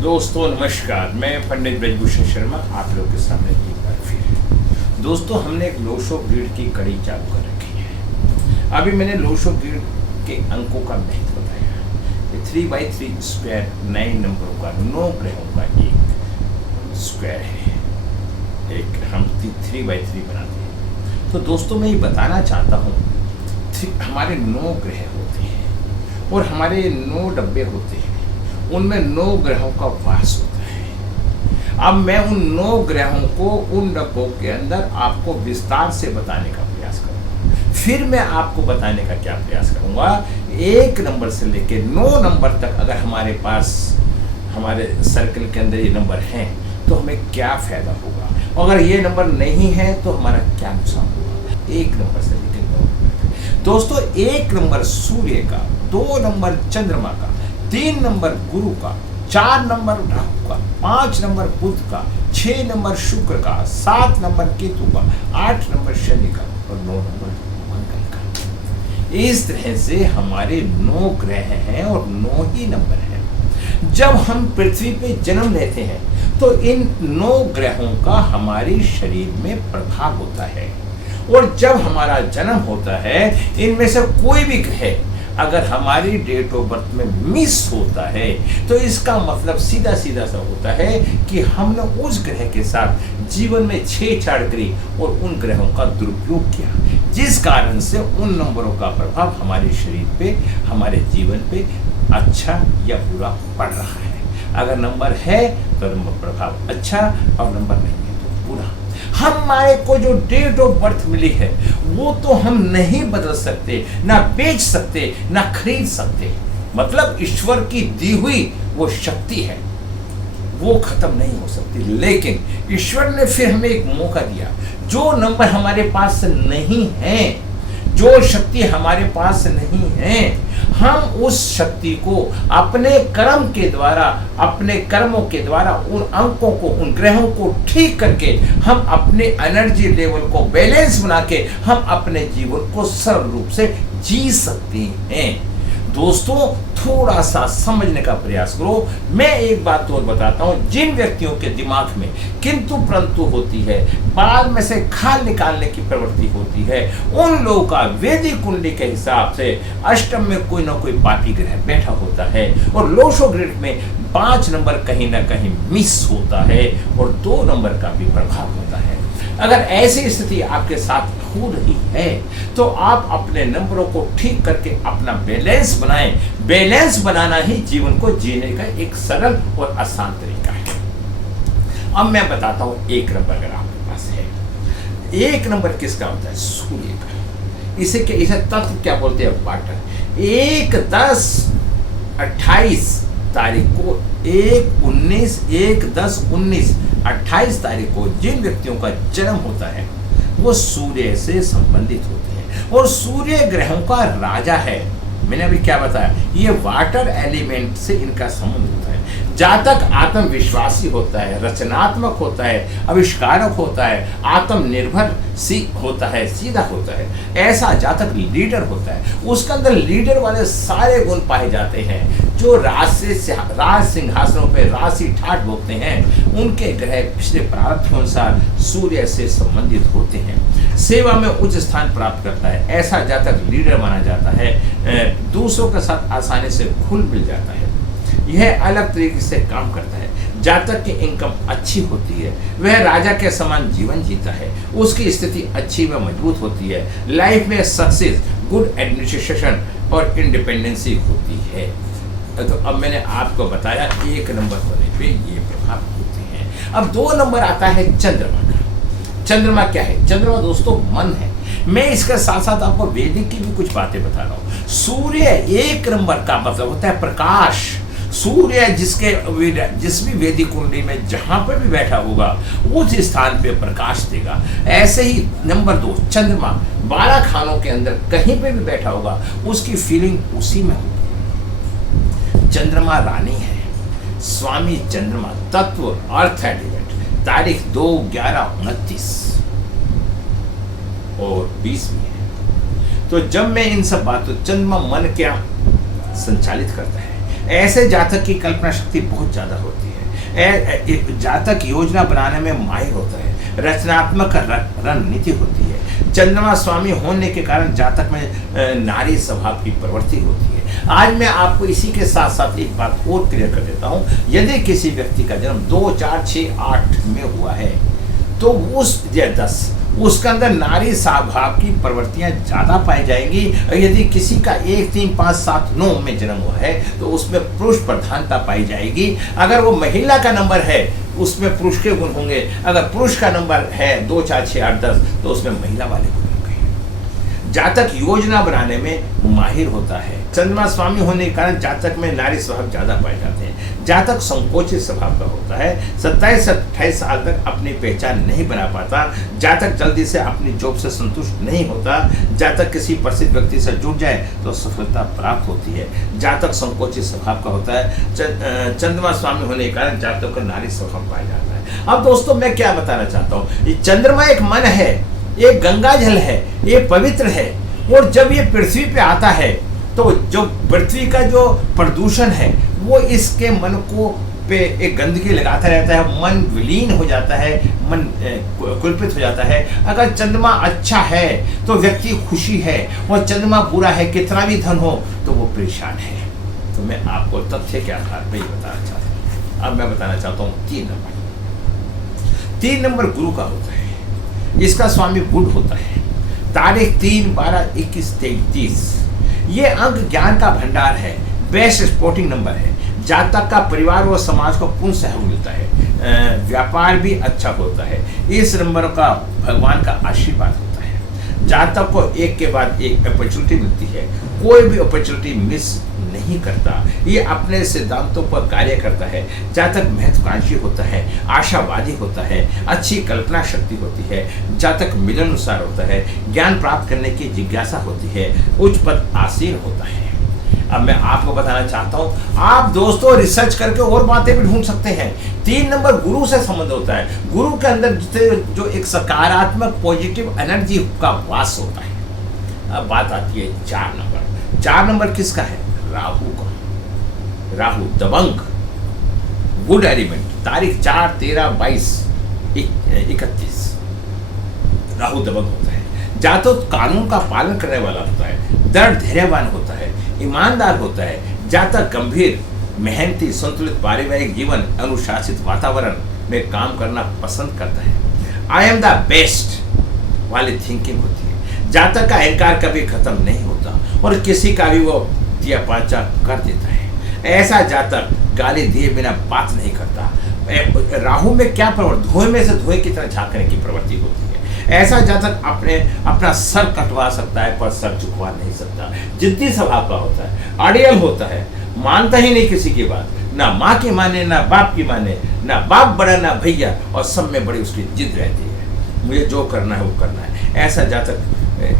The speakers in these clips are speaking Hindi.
दोस्तों नमस्कार, मैं पंडित ब्रजभूषण शर्मा आप लोग के सामने एक बार फिर। दोस्तों हमने एक लोशो ग्रिड की कड़ी चालू कर रखी है। अभी मैंने लोशो ग्रिड के अंकों का महत्व बताया। 3x3 स्क्वायर 9 नंबरों का 9 ग्रहों का एक स्क्वायर है। एक हम 3x3 बनाते हैं। तो दोस्तों मैं ये बताना चाहता हूँ, हमारे 9 ग्रह होते हैं और हमारे 9 डब्बे होते हैं। उनमें 9 ग्रहों का वास होता है। अब मैं उन 9 ग्रहों को उन डब्बों के अंदर आपको विस्तार से बताने का प्रयास करूंगा। फिर मैं आपको बताने का क्या प्रयास करूंगा, 1 नंबर से लेकर 9 नंबर तक अगर हमारे पास हमारे सर्कल के अंदर ये नंबर हैं तो हमें क्या फायदा होगा, अगर ये नंबर नहीं है तो हमारा क्या नुकसान होगा। 1 नंबर से लेकर 9 नंबर। दोस्तों 1 नंबर सूर्य का, 2 नंबर चंद्रमा का, 3 नंबर गुरु का, 4 नंबर राहु का, 5 नंबर बुध का, 6 नंबर शुक्र का, 7 नंबर केतु का, 8 नंबर शनि का और 9 नंबर मंगल का। इस तरह से हमारे 9 ग्रह हैं और 9 ही नंबर हैं। जब हम पृथ्वी पे जन्म लेते हैं तो इन 9 ग्रहों का हमारे शरीर में प्रभाव होता है और जब हमारा जन्म होता है इनमें से कोई भी ग्रह अगर हमारी डेट ऑफ बर्थ में मिस होता है तो इसका मतलब सीधा सीधा सा होता है कि हमने उस ग्रह के साथ जीवन में छेड़छाड़ करी और उन ग्रहों का दुरुपयोग किया, जिस कारण से उन नंबरों का प्रभाव हमारे शरीर पे, हमारे जीवन पे अच्छा या बुरा पड़ रहा है। अगर नंबर है तो नंबर प्रभाव अच्छा और नंबर नहीं है तो बुरा। हमारे को जो डेट ऑफ बर्थ मिली है वो तो हम नहीं बदल सकते, ना बेच सकते, ना खरीद सकते। मतलब ईश्वर की दी हुई वो शक्ति है, वो खत्म नहीं हो सकती। लेकिन ईश्वर ने फिर हमें एक मौका दिया। जो नंबर हमारे पास नहीं है, जो शक्ति हमारे पास नहीं है, हम उस शक्ति को अपने कर्म के द्वारा, अपने कर्मों के द्वारा उन अंकों को, उन ग्रहों को ठीक करके हम अपने एनर्जी लेवल को बैलेंस बना के हम अपने जीवन को सरल रूप से जी सकते हैं। दोस्तों थोड़ा सा समझने का प्रयास करो। मैं एक बात और बताता हूं, जिन व्यक्तियों के दिमाग में किंतु परंतु होती है, बाल में से खाल निकालने की प्रवृत्ति होती है, उन लोगों का वैदिक कुंडली के हिसाब से अष्टम में कोई ना कोई पापी ग्रह बैठा होता है और लोशो ग्रिड में 5 नंबर कहीं ना कहीं मिस होता है और 2 नंबर का भी प्रभाव होता है। अगर ऐसी स्थिति आपके साथ हो रही है तो आप अपने नंबरों को ठीक करके अपना बैलेंस बनाएं। बैलेंस बनाना ही जीवन को जीने का एक सरल और आसान तरीका है। अब मैं बताता हूं 1 नंबर अगर आपके पास है। 1 नंबर किसका होता है? सूर्य का। इसे तत्व क्या बोलते हैं? वाटर। 1 10 28 तारीख को 1/10/19 तारीख को जिन व्यक्तियों का जन्म होता है वो सूर्य से संबंधित होते हैं और सूर्य ग्रहों का राजा है। मैंने अभी क्या बताया, ये वाटर एलिमेंट से इनका संबंध होता है। जातक आत्मविश्वासी होता है, रचनात्मक होता है, आविष्कारक होता है, आत्मनिर्भर होता है, सीधा होता है, ऐसा जातक लीडर होता है। उसके अंदर लीडर वाले सारे गुण पाए जाते हैं। जो राज सिंहासनों पे राशि ठाट भोगते हैं उनके ग्रह पिछले प्रारब्ध के अनुसार सूर्य से संबंधित होते हैं। सेवा में उच्च स्थान प्राप्त करता है, ऐसा जातक लीडर माना जाता है। दूसरों के साथ आसानी से घुल मिल जाता है, यह अलग तरीके से काम करता है। जातक की इनकम अच्छी होती है, वह राजा के समान जीवन जीता है, उसकी स्थिति अच्छी व मजबूत होती है। लाइफ में सक्सेस, गुड एडमिनिस्ट्रेशन और इंडिपेंडेंसी होती है। तो अब मैंने आपको बताया 1 नंबर होने पे ये प्रभाव होते हैं। अब 2 नंबर आता है चंद्रमा का। चंद्रमा क्या है? चंद्रमा दोस्तों मन है। मैं इसके साथ साथ आपको वैदिक की भी कुछ बातें बता रहा हूँ। सूर्य 1 नंबर का मतलब होता है प्रकाश। सूर्य जिस भी वैदिक कुंडली में जहां पर भी बैठा होगा उस स्थान पे प्रकाश देगा। ऐसे ही नंबर 2 चंद्रमा 12 खानों के अंदर कहीं पे भी बैठा होगा उसकी फीलिंग उसी में होगी। चंद्रमा रानी है, स्वामी चंद्रमा, तत्व अर्थ एलिमेंट, तारीख 2/11/29 और 20 भी है। तो जब मैं इन सब बातों, चंद्रमा मन क्या संचालित करता है, ऐसे जातक की कल्पना शक्ति बहुत ज़्यादा होती है। जातक योजना बनाने में माहिर होता है, रचनात्मक रणनीति होती है। चंद्रमा स्वामी होने के कारण जातक में नारी स्वभाव की प्रवृत्ति होती है। आज मैं आपको इसी के साथ साथ एक बात और क्लियर कर देता हूँ। यदि किसी व्यक्ति का जन्म 2, 4, 6, 8 में हुआ है तो उस या 10 उसके अंदर नारी स्वभाव की प्रवृत्तियां ज्यादा पाई जाएंगी। यदि किसी का 1, 3, 5, 7, 9 में जन्म हुआ है तो उसमें पुरुष प्रधानता पाई जाएगी। अगर वो महिला का नंबर है उसमें पुरुष के गुण होंगे। अगर पुरुष का नंबर है 2, 4, 6, 8, 10 तो उसमें महिला वाले गुण होंगे। जातक योजना बनाने में माहिर होता है। चंद्रमा स्वामी होने के कारण जातक में नारी स्वभाव ज्यादा पाए जाते हैं। जातक संकोचित स्वभाव का होता है। 27 से 28 साल तक अपनी पहचान नहीं बना पाता। जातक जल्दी से अपनी जॉब से संतुष्ट नहीं होता। जातक किसी प्रसिद्ध व्यक्ति से जुड़ जाए तो सफलता प्राप्त होती है। जातक संकोचित स्वभाव का होता है। चंद्रमा स्वामी होने के कारण जातक का नारी स्वभाव पाया जाता है। अब दोस्तों मैं क्या बताना चाहता हूँ, ये चंद्रमा एक मन है, ये गंगा जल है, ये पवित्र है। और जब ये पृथ्वी पे आता है तो जो पृथ्वी का जो प्रदूषण है वो इसके मन को पे एक गंदगी लगाता रहता है। मन विलीन हो जाता है, मन कुल्पित हो जाता है। अगर चंद्रमा अच्छा है तो व्यक्ति खुशी है, और चंद्रमा बुरा है, कितना भी धन हो तो वो परेशान है। तो मैं आपको तथ्य के आधार पर ही बताना चाहता हूँ। अब मैं बताना चाहता हूँ 3 नंबर गुरु का होता है। इसका स्वामी बुध होता है। तारीख 3, 12, 21, 33। ये अंक ज्ञान का भंडार है। बेस्ट स्पोर्टिंग नंबर है। जातक का परिवार और समाज को पूर्ण सहयोग मिलता है। व्यापार भी अच्छा होता है। इस नंबर का भगवान का आशीर्वाद होता है। जातक को एक के बाद एक अपॉर्चुनिटी मिलती है। कोई भी अपॉर्चुनिटी मिस नहीं करता। ये अपने सिद्धांतों पर कार्य करता है। जातक महत्वाकांक्षी होता है, आशावादी होता है, अच्छी कल्पना शक्ति होती है। जातक मिलनसार होता है, ज्ञान प्राप्त करने की जिज्ञासा होती है, उच्च पद आसीन होता है। अब मैं आपको बताना चाहता हूं, आप दोस्तों रिसर्च करके और बातें भी ढूंढ सकते हैं। 3 नंबर गुरु से संबंध होता है। गुरु के अंदर जो एक सकारात्मक पॉजिटिव एनर्जी का वास होता है। अब बात आती है 4 नंबर। 4 नंबर किसका है? राहु का। राहु दबंग, गुड एलिमेंट। तारीख 4, 13, 22, 31। राहु दबंग होता है। जातक कानून का पालन करने वाला होता है, दृढ़ धैर्यवान होता है, ईमानदार होता है। जातक गंभीर, मेहनती, संतुलित पारिवारिक जीवन, अनुशासित वातावरण में काम करना पसंद करता है। आई एम द बेस्ट वाली थिंकिंग होती है। जातक का अहंकार कभी खत्म नहीं होता और किसी का भी वो दिया पाचा कर देता है। ऐसा जातक गाली दिए बिना बात नहीं करता। राहु में क्या प्रवृत्ति? धुएं में से धुएं की तरह झांकने की प्रवृत्ति होती है। ऐसा जातक अपना सर कटवा सकता है पर सर झुकवा नहीं सकता। जिद्दी स्वभाव का होता है, अड़ियल होता है, मानता ही नहीं किसी की बात, ना माँ की माने ना बाप की माने, ना बाप बड़ा ना भैया, और सब में बड़ी उसकी जिद रहती है, मुझे जो करना है वो करना है। ऐसा जातक,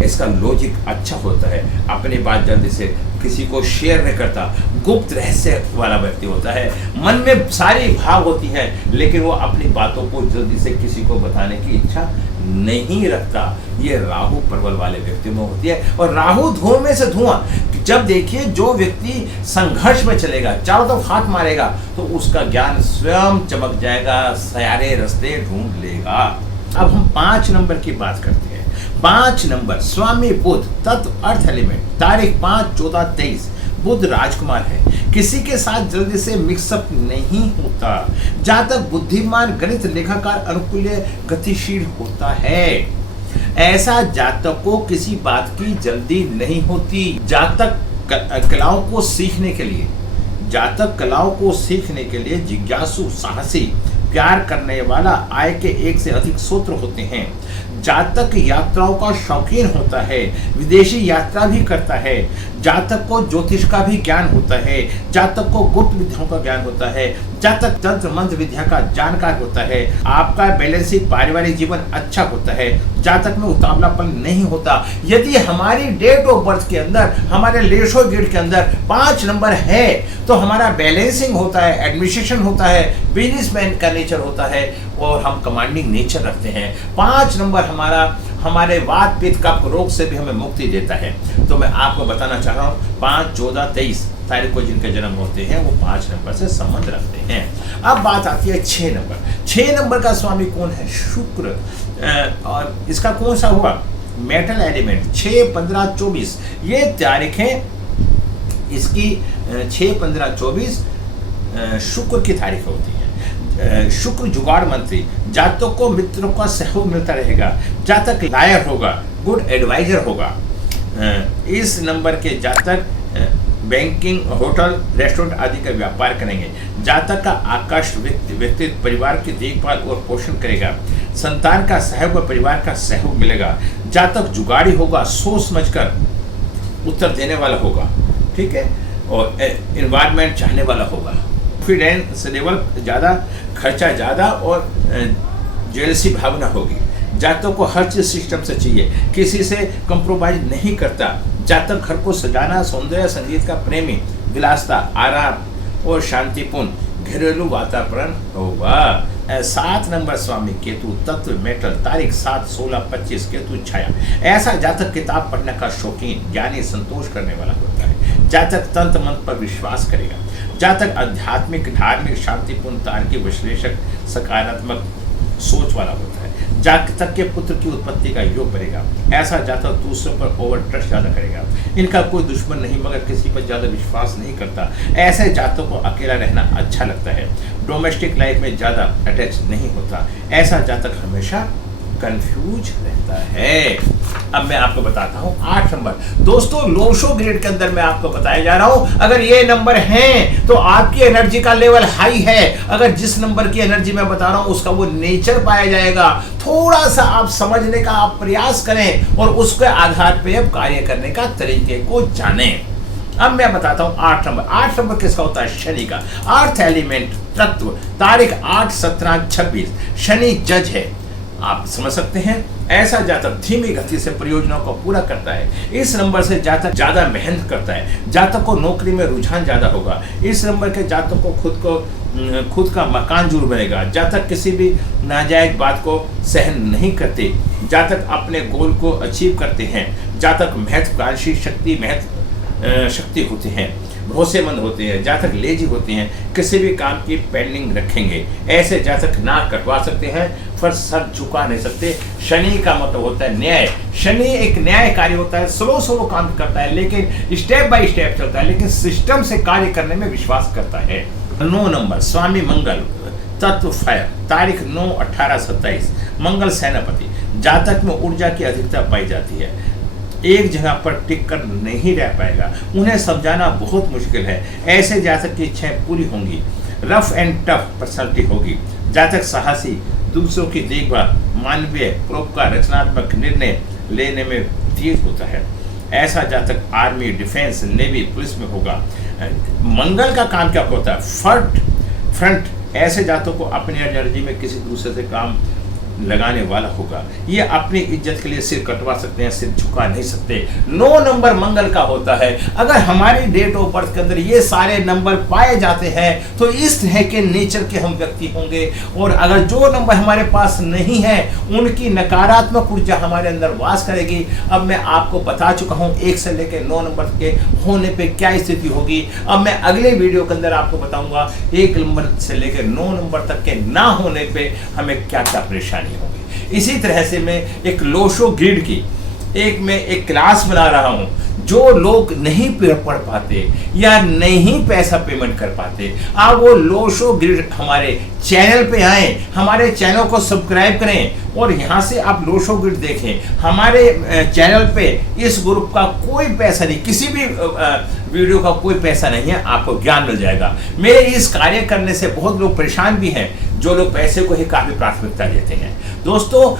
इसका लॉजिक अच्छा होता है, अपनी बात जल्दी से किसी को शेयर नहीं करता, गुप्त रहस्य वाला व्यक्ति होता है। मन में सारी भाव होती है लेकिन वो अपनी बातों को जल्दी से किसी को बताने की इच्छा नहीं रखता। ये राहु प्रबल वाले व्यक्ति में होती है। और राहु धुआं में से धुआं, जब देखिए जो व्यक्ति संघर्ष में चलेगा, चारों तरफ हाथ मारेगा, तो उसका ज्ञान स्वयं चमक जाएगा, सयारे रास्ते ढूंढ लेगा। अब हम 5 नंबर की बात करते हैं। 5 नंबर स्वामी बुध, तत्व अर्थ एलिमेंट। तारीख 5, 14, 23। बुध राजकुमार है, किसी के साथ जल्दी से मिक्सअप नहीं होता। जातक बुद्धिमान, गणित, लेखाकार, अनुकूल, गतिशील होता है। ऐसा जातक को किसी बात की जल्दी नहीं होती। जातक कलाओं को सीखने के लिए जिज्ञासु, साहसी, प्यार करने वाला, आय के 1 से अधिक स्रोत होते हैं। जातक यात्राओं का शौकीन होता है, विदेशी यात्रा भी करता है। जातक को ज्योतिष का भी ज्ञान होता है। जातक को गुप्त विद्याओं का ज्ञान होता है। जातक तंत्र मंत्र विद्या का जानकार होता है। आपका बैलेंसिंग पारिवारिक जीवन अच्छा होता है। जातक में उतावलापन नहीं होता। यदि हमारी डेट ऑफ बर्थ के अंदर, हमारे लेशो गेट के अंदर 5 नंबर है तो हमारा बैलेंसिंग होता है, एडमिनिस्ट्रेशन होता है, बिजनेसमैन का नेचर होता है और हम कमांडिंग नेचर रखते हैं। 5 नंबर हमारे वात पित्त कफ रोग से भी हमें मुक्ति देता है। तो मैं आपको बताना चाह रहा हूँ 5, 14, 23 तारीख को जिनके जन्म होते हैं वो 5 नंबर से संबंध रखते हैं। अब बात आती है 6 नंबर। 6 नंबर का स्वामी कौन है? शुक्र। और इसका कौन सा हुआ? Metal element. 6, 15, 24 ये तारीखें इसकी 6, 15, 24 शुक्र की तारीख होती है। शुक्र जुगाड़ मंत्री, जातक को मित्रों का सहयोग मिलता रहेगा, जातक लायर होगा, गुड एडवाइजर होगा। इस नंबर के जातक बैंकिंग, होटल, रेस्टोरेंट आदि का व्यापार करेंगे। जातक का आकर्ष व्यक्ति परिवार की देखभाल और पोषण करेगा। संतान का सहयोग और परिवार का सहयोग मिलेगा। जातक जुगाड़ी होगा, सोच समझकर उत्तर देने वाला होगा, ठीक है, और एनवायरनमेंट चाहने वाला होगा। कॉन्फिडेंस लेवल ज़्यादा, खर्चा ज़्यादा और जेलसी भावना होगी। जातक को हर चीज़ सिस्टम से चाहिए, किसी से कंप्रोमाइज नहीं करता। जातक घर को सजाना, सौंदर्य संगीत का प्रेमी, विलासता, आराम और शांतिपूर्ण घरेलू वातावरण होगा। 7 नंबर स्वामी केतु, तत्व मेटल, तारीख 7, 16, 25 केतु छाया। ऐसा जातक किताब पढ़ने का शौकीन, ज्ञानी, संतोष करने वाला होता है। जातक तंत्र मंत्र पर विश्वास करेगा। जातक आध्यात्मिक, धार्मिक, शांतिपूर्ण, तार्किक, विश्लेषक, सकारात्मक सोच वाला होता है। जातक के पुत्र की उत्पत्ति का योग बनेगा। ऐसा जातक दूसरों पर ओवर ट्रस्ट ज़्यादा करेगा। इनका कोई दुश्मन नहीं, मगर किसी पर ज़्यादा विश्वास नहीं करता। ऐसे जातकों को अकेला रहना अच्छा लगता है। डोमेस्टिक लाइफ में ज़्यादा अटैच नहीं होता। ऐसा जातक हमेशा कंफ्यूज रहता है। अब मैं आपको बताता हूँ 8 नंबर। दोस्तों लोशो ग्रेड के अंदर मैं आपको बताया जा रहा हूँ, अगर ये नंबर हैं तो आपकी एनर्जी का लेवल हाई है। अगर जिस नंबर की एनर्जी मैं बता रहा हूँ उसका वो नेचर पाया जाएगा। थोड़ा सा आप समझने का आप प्रयास करें और उसके आधार पर आप कार्य करने का तरीके को जानें। अब मैं बताता हूँ 8 नंबर। 8 नंबर किसका होता है? शनि का। अर्थ एलिमेंट, तत्व, तारीख 8, 17, 26। शनि जज है, आप समझ सकते हैं। ऐसा जातक धीमी गति से परियोजनाओं को पूरा करता है। इस नंबर से जातक ज्यादा मेहनत करता है। जातक को नौकरी में रुझान ज्यादा होगा। इस नंबर के जातक को खुद का मकान जरूर बनेगा। जातक किसी भी नाजायज बात को सहन नहीं करते। जातक अपने गोल को अचीव करते हैं। जातक महत्वाकांक्षी, शक्ति होते हैं, भरोसेमंद होते हैं। जातक लेजी होते हैं, किसी भी काम की पेंडिंग रखेंगे। ऐसे जातक नाक कटवा सकते हैं पर सर झुका नहीं सकते। शनि का मतलब होता है न्याय। शनि एक न्यायकारी होता है, स्लो काम करता है लेकिन स्टेप बाय स्टेप चलता है, लेकिन सिस्टम से कार्य करने में विश्वास करता है। 9 नंबर स्वामी मंगल, तत्व फायर, तारीख 9, 18, 27। मंगल सेनापति। जातक में ऊर्जा की अधिकता पाई जाती है। एक जगह पर टिक कर नहीं रह पाएगा। उन्हें समझाना बहुत मुश्किल है। ऐसे जातक की इच्छाएं पूरी होंगी। रफ एंड टफ पर्सनालिटी होगी। जातक साहसी, दूसरों की देखभाल, मानवीय, परोपकार, रचनात्मक निर्णय लेने में तेज होता है। ऐसा जातक आर्मी, डिफेंस, नेवी, पुलिस में होगा। मंगल का काम क्या होता है? फ्रंट। ऐसे जातकों को अपनी एनर्जी में किसी दूसरे से काम लगाने वाला होगा। ये अपनी इज्जत के लिए सिर कटवा सकते हैं, सिर झुका नहीं सकते। 9 नंबर मंगल का होता है। अगर हमारी डेट ऑफ बर्थ के अंदर ये सारे नंबर पाए जाते हैं तो इस तरह के नेचर के हम व्यक्ति होंगे। और अगर जो नंबर हमारे पास नहीं है उनकी नकारात्मक ऊर्जा हमारे अंदर वास करेगी। अब मैं आपको बता चुका हूँ 1 से लेकर 9 नंबर के होने पे क्या स्थिति होगी। अब मैं अगले वीडियो के अंदर आपको बताऊंगा 1 नंबर से लेकर 9 नंबर तक के ना होने पे हमें क्या क्या परेशानी होगी। इसी तरह से मैं एक लोशो ग्रिड की एक क्लास बना रहा हूं। जो लोग नहीं पढ़ पाते या नहीं पैसा पेमेंट कर पाते, आप वो लोशो ग्रिड हमारे चैनल पे आए, हमारे चैनल को सब्सक्राइब करें और यहाँ से आप लोशो ग्रिड देखें। हमारे चैनल पे इस ग्रुप का कोई पैसा नहीं, किसी भी वीडियो का कोई पैसा नहीं है, आपको ज्ञान मिल जाएगा। मेरे इस कार्य करने से बहुत लोग परेशान भी हैं, जो लोग पैसे को ही काफी प्राथमिकता देते हैं। दोस्तों,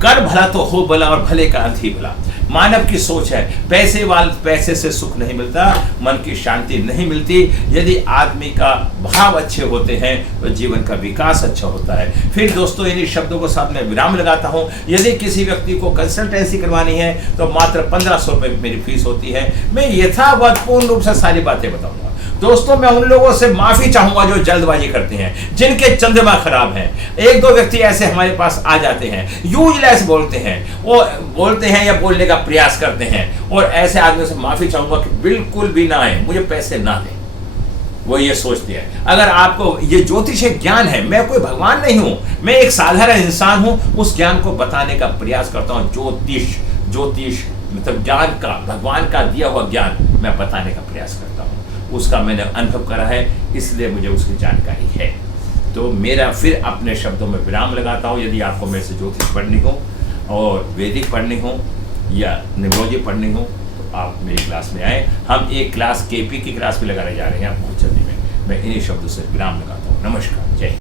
कर भला तो हो भला और भले का अंत ही भला। मानव की सोच है, पैसे से सुख नहीं मिलता, मन की शांति नहीं मिलती। यदि आदमी का भाव अच्छे होते हैं तो जीवन का विकास अच्छा होता है। फिर दोस्तों, इन्हीं शब्दों को साथ में विराम लगाता हूं। यदि किसी व्यक्ति को कंसल्टेंसी करवानी है तो मात्र 1500 रुपये मेरी फीस होती है। मैं यथावतपूर्ण रूप से सारी बातें बताऊंगा। दोस्तों, मैं उन लोगों से माफी चाहूंगा जो जल्दबाजी करते हैं, जिनके चंद्रमा खराब हैं। 1-2 व्यक्ति ऐसे हमारे पास आ जाते हैं, यूजलेस बोलते हैं, वो बोलते हैं या बोलने का प्रयास करते हैं, और ऐसे आदमियों से माफी चाहूंगा कि बिल्कुल भी ना आए, मुझे पैसे ना दें। वो ये सोचते हैं। अगर आपको ये ज्योतिष एक ज्ञान है, मैं कोई भगवान नहीं हूं, मैं एक साधारण इंसान हूं, उस ज्ञान को बताने का प्रयास करता हूं। ज्योतिष मतलब ज्ञान का, भगवान का दिया हुआ ज्ञान मैं बताने का प्रयास करता हूं। उसका मैंने अनुभव करा है, इसलिए मुझे उसकी जानकारी है। तो मेरा फिर अपने शब्दों में विराम लगाता हूं। यदि आपको मेरे से ज्योतिष पढ़नी हो और वैदिक पढ़नी हो या न्यूमरोलॉजी पढ़नी हो तो आप मेरी क्लास में आए। हम एक क्लास KP की क्लास भी लगाने जा रहे हैं बहुत जल्दी में। मैं इन्हीं शब्दों से विराम लगाता हूँ। नमस्कार, जय।